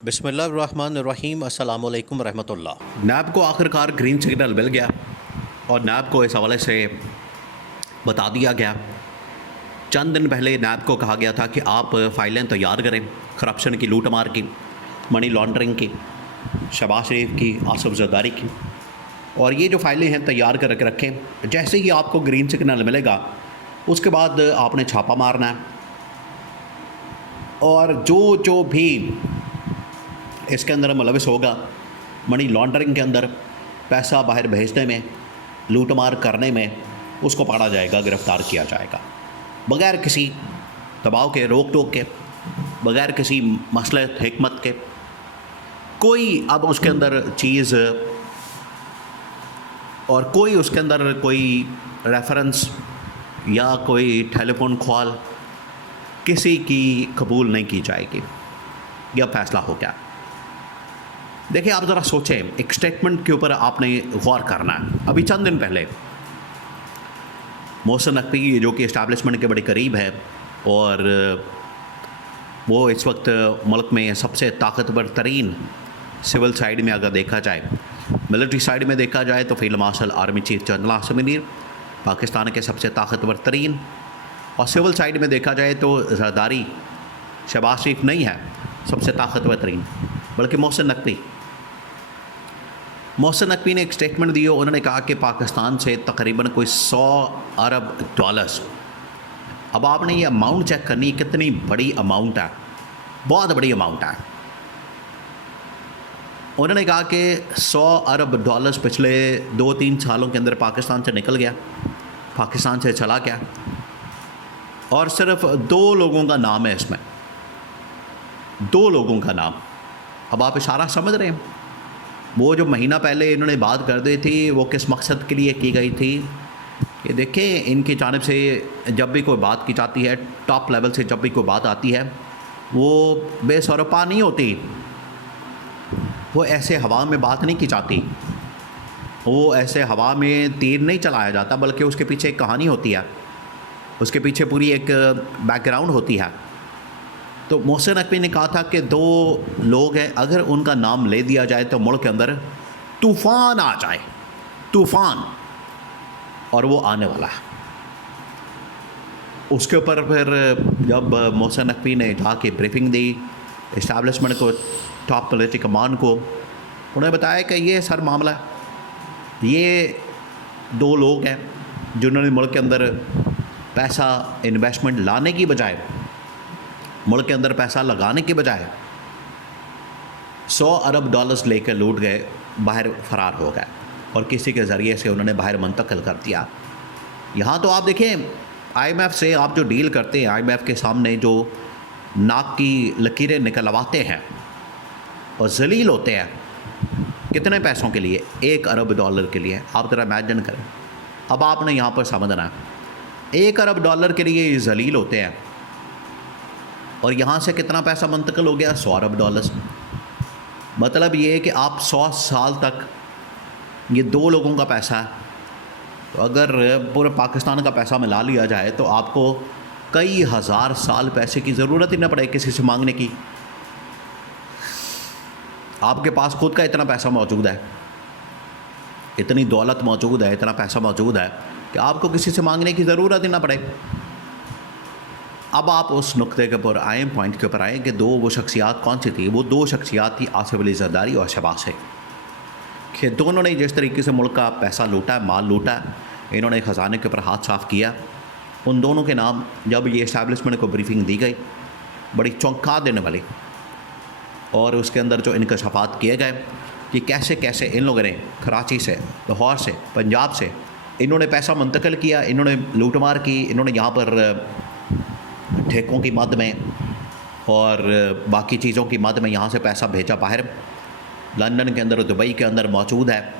बिस्मिल्लाहिर्रहमानिर्रहीम अस्सलाम वालेकुम रहमतुल्लाह। नैब को आखिरकार ग्रीन सिग्नल मिल गया और नैब को इस हवाले से बता दिया गया। चंद दिन पहले नैब को कहा गया था कि आप फ़ाइलें तैयार करें करप्शन की, लूट मार की, मनी लॉन्ड्रिंग की, शहबाज शरीफ की, आसिफ जरदारी की, और ये जो फ़ाइलें हैं तैयार कर रखें। जैसे ही आपको ग्रीन सिग्नल मिलेगा उसके बाद आपने छापा मारना है और जो भी इसके अंदर मुलविस होगा मनी लॉन्ड्रिंग के अंदर, पैसा बाहर भेजने में, लूटमार करने में, उसको पकड़ा जाएगा, गिरफ़्तार किया जाएगा बग़ैर किसी दबाव के, रोक टोक के, बग़ैर किसी मसलहत हिकमत के। कोई अब उसके अंदर चीज़ और कोई उसके अंदर कोई रेफरेंस या कोई टेलीफोन कॉल किसी की कबूल नहीं की जाएगी। यह फ़ैसला हो गया। देखिए, आप ज़रा सोचें, एक स्टेटमेंट के ऊपर आपने गौर करना है। अभी चंद दिन पहले मोहसिन नकवी, जो कि इस्टेब्लिशमेंट के बड़े करीब है और वो इस वक्त मुल्क में सबसे ताकतवर तरीन सिविल साइड में अगर देखा जाए, मिलिट्री साइड में देखा जाए तो field marshal army chief general Asim Munir Pakistan के सबसे ताकतवर तरीन, और सिविल साइड में देखा जाए तो जरदारी, शहबाज शरीफ नहीं है सबसे ताकतवर तरीन, बल्कि मोहसिन नकवी ने एक स्टेटमेंट दी। उन्होंने कहा कि पाकिस्तान से तकरीबन कोई 100 अरब डॉलर्स। अब आपने ये अमाउंट चेक करनी, कितनी बड़ी अमाउंट है, बहुत बड़ी अमाउंट है। उन्होंने कहा कि 100 अरब डॉलर्स पिछले 2-3 सालों के अंदर पाकिस्तान से निकल गया, पाकिस्तान से चला गया, और सिर्फ 2 लोगों का नाम है इसमें, 2 लोगों का नाम। अब आप इशारा समझ रहे हैं, वो जो महीना पहले इन्होंने बात कर दी थी वो किस मकसद के लिए की गई थी। ये देखें, इनकी जानिब से जब भी कोई बात की जाती है, टॉप लेवल से जब भी कोई बात आती है, वो बेसरपा नहीं होती, वो ऐसे हवा में बात नहीं की जाती, वो ऐसे हवा में तीर नहीं चलाया जाता, बल्कि उसके पीछे एक कहानी होती है, उसके पीछे पूरी एक बैकग्राउंड होती है। तो मोहसिन नकवी ने कहा था कि 2 लोग हैं, अगर उनका नाम ले दिया जाए तो मुल्क के अंदर तूफ़ान आ जाए, तूफ़ान, और वो आने वाला है। उसके ऊपर फिर जब मोहसिन नकवी ने जाके ब्रीफिंग दी इस्टेब्लिशमेंट को, टॉप मिलिट्री कमान को, उन्हें बताया कि ये सर मामला है, ये 2 लोग हैं जिन्होंने मुल्क के अंदर पैसा इन्वेस्टमेंट लाने की बजाय, मुल्क के अंदर पैसा लगाने के बजाय 100 अरब डॉलर्स लेकर लूट गए, बाहर फ़रार हो गए और किसी के ज़रिए से उन्होंने बाहर मुंतकिल कर दिया। यहाँ तो आप देखें, IMF से आप जो डील करते हैं, IMF के सामने जो नाक की लकीरें निकलवाते हैं और जलील होते हैं, कितने पैसों के लिए? 1 अरब डॉलर के लिए। आप ज़रा इमेजिन करें। अब आपने यहाँ पर समझना है, 1 अरब डॉलर के लिए ये जलील होते हैं, और यहाँ से कितना पैसा मुंतकिल हो गया? 100 अरब डॉलर्स। मतलब ये है कि आप 100 साल तक, ये 2 लोगों का पैसा है, तो अगर पूरे पाकिस्तान का पैसा मिला लिया जाए तो आपको कई हज़ार साल पैसे की ज़रूरत ही ना पड़े किसी से मांगने की। आपके पास खुद का इतना पैसा मौजूद है, इतनी दौलत मौजूद है, इतना पैसा मौजूद है कि आपको किसी से मांगने की ज़रूरत ही ना पड़े। अब आप उस नुक्ते के ऊपर आए, पॉइंट के ऊपर आए कि वो शख्सियात कौन सी थी? वो 2 शख्सियात थी, आसिफ अली जरदारी और शहबाज शरीफ, कि दोनों ने जिस तरीके से मुल्क का पैसा लूटा है, माल लूटा है, इन्होंने ख़जाने के ऊपर हाथ साफ़ किया। उन दोनों के नाम जब ये इस्टेब्लिशमेंट को ब्रीफिंग दी गई, बड़ी चौंका देने वाली, और उसके अंदर जो इंकशाफात किए गए कि कैसे कैसे इन लोगों ने कराची से, लाहौर से, पंजाब से इन्होंने पैसा मुंतकिल किया, इन्होंने लूटमार की, इन्होंने यहाँ पर ठेकों की मद में और बाकी चीज़ों की मद में यहाँ से पैसा भेजा बाहर, लंदन के अंदर, दुबई के अंदर मौजूद है।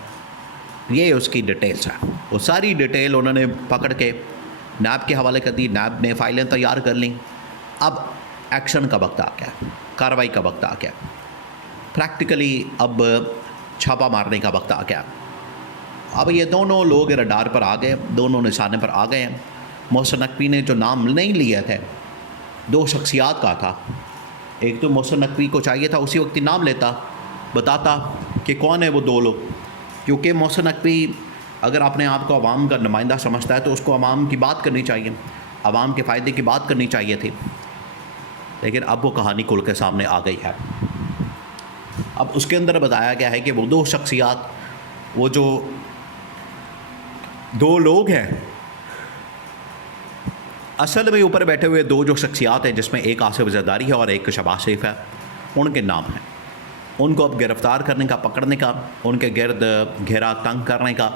ये उसकी डिटेल्स है। वो सारी डिटेल उन्होंने पकड़ के नैब के हवाले कर दी, नैब ने फ़ाइलें तैयार कर लीं। अब एक्शन का वक्त आ गया, कार्रवाई का वक्त आ गया, प्रैक्टिकली अब छापा मारने का वक्त आ गया। अब ये दोनों लोग रडार पर आ गए, दोनों निशाने पर आ गए हैं। मोहसिन नकवी ने जो नाम नहीं लिए थे, 2 शख्सियात का था, एक तो मोहसिन नकवी को चाहिए था उसी वक्त ही नाम लेता, बताता कि कौन है वो 2 लोग, क्योंकि मोहसिन नकवी अगर अपने आप को आवाम का नुमाइंदा समझता है तो उसको आवाम की बात करनी चाहिए, आवाम के फ़ायदे की बात करनी चाहिए थी। लेकिन अब वो कहानी खुल के सामने आ गई है। अब उसके अंदर बताया गया है कि वो 2 शख्सियात, वो जो 2 लोग हैं, असल में ऊपर बैठे हुए 2 जो शख्सियात हैं, जिसमें एक आसिफ जरदारी है और एक शहबाज शरीफ है, उनके नाम हैं। उनको अब गिरफ़्तार करने का, पकड़ने का, उनके गिर्द घेरा तंग करने का,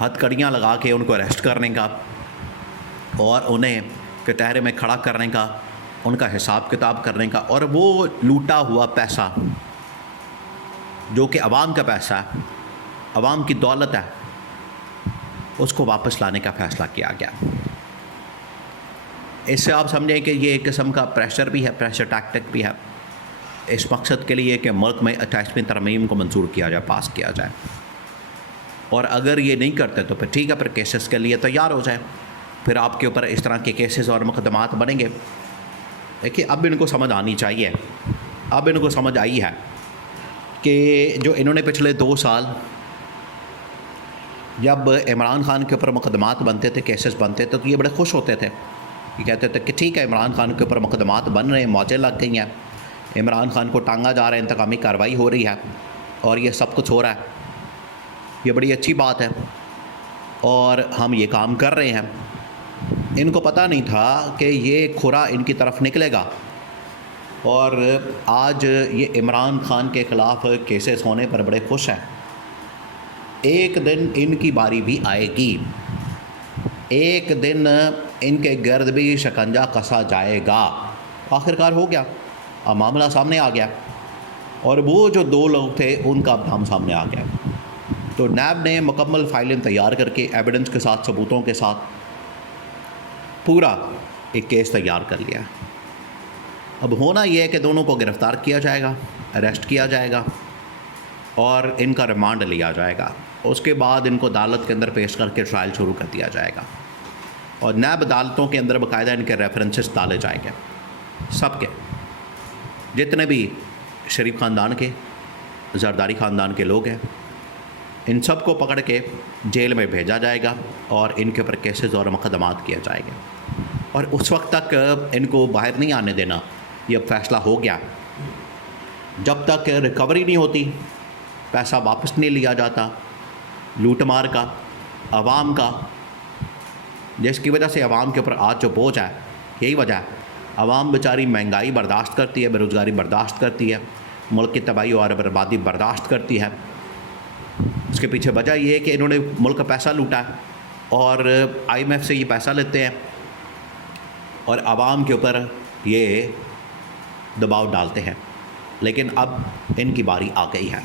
हथकड़ियाँ लगा के उनको अरेस्ट करने का और उन्हें कटहरे में खड़ा करने का, उनका हिसाब किताब करने का, और वो लूटा हुआ पैसा जो कि अवाम का पैसा है, अवाम की दौलत है, उसको वापस लाने का फ़ैसला किया गया। इससे आप समझें कि ये एक किस्म का प्रेशर भी है, प्रेशर टैक्टिक भी है, इस मकसद के लिए कि मुल्क में 28वीं तरमीम को मंजूर किया जाए, पास किया जाए। और अगर ये नहीं करते तो फिर ठीक है, फिर केसेस के लिए तैयार हो जाए, फिर आपके ऊपर इस तरह के केसेस और मुकदमात बनेंगे। देखिए, अब इनको समझ आनी चाहिए, अब इनको समझ आई है कि जो इन्होंने पिछले 2 साल जब इमरान खान के ऊपर मुकदमात बनते थे, केसेस बनते थे, तो ये बड़े खुश होते थे। ये कहते थे कि ठीक है, इमरान खान के ऊपर मुकदमात बन रहे हैं, मौजें लग गई हैं, इमरान खान को टांगा जा रहा है, इंतकामी कार्रवाई हो रही है और ये सब कुछ हो रहा है, ये बड़ी अच्छी बात है और हम ये काम कर रहे हैं। इनको पता नहीं था कि ये खुरा इनकी तरफ निकलेगा और आज ये इमरान खान के ख़िलाफ़ केसेस होने पर बड़े खुश हैं। एक दिन इनकी बारी भी आएगी, एक दिन इनके गर्द भी शिकंजा कसा जाएगा। आखिरकार हो गया, अब मामला सामने आ गया और वो जो 2 लोग थे उनका अब नाम सामने आ गया। तो नैब ने मुकम्मल फाइलें तैयार करके, एविडेंस के साथ, सबूतों के साथ पूरा एक केस तैयार कर लिया। अब होना यह है कि दोनों को गिरफ़्तार किया जाएगा, अरेस्ट किया जाएगा और इनका रिमांड लिया जाएगा। उसके बाद इनको अदालत के अंदर पेश करके ट्रायल शुरू कर दिया जाएगा और नैब अदालतों के अंदर बाकायदा इनके रेफरेंसेस डाले जाएंगे, सबके, जितने भी शरीफ ख़ानदान के, जरदारी ख़ानदान के लोग हैं, इन सब को पकड़ के जेल में भेजा जाएगा और इनके ऊपर केसेस और मुकदमात किए जाएंगे और उस वक्त तक इनको बाहर नहीं आने देना। ये अब फैसला हो गया, जब तक रिकवरी नहीं होती, पैसा वापस नहीं लिया जाता, लूट मार का, आवाम का, जिसकी वजह से आवाम के ऊपर आज जो बोझ है, यही वजह है। आवाम बेचारी महंगाई बर्दाश्त करती है, बेरोज़गारी बर्दाश्त करती है, मुल्क की तबाही और बर्बादी बर्दाश्त करती है। उसके पीछे वजह ये है कि इन्होंने मुल्क का पैसा लूटा है और IMF से ये पैसा लेते हैं और आवाम के ऊपर ये दबाव डालते हैं। लेकिन अब इनकी बारी आ गई है।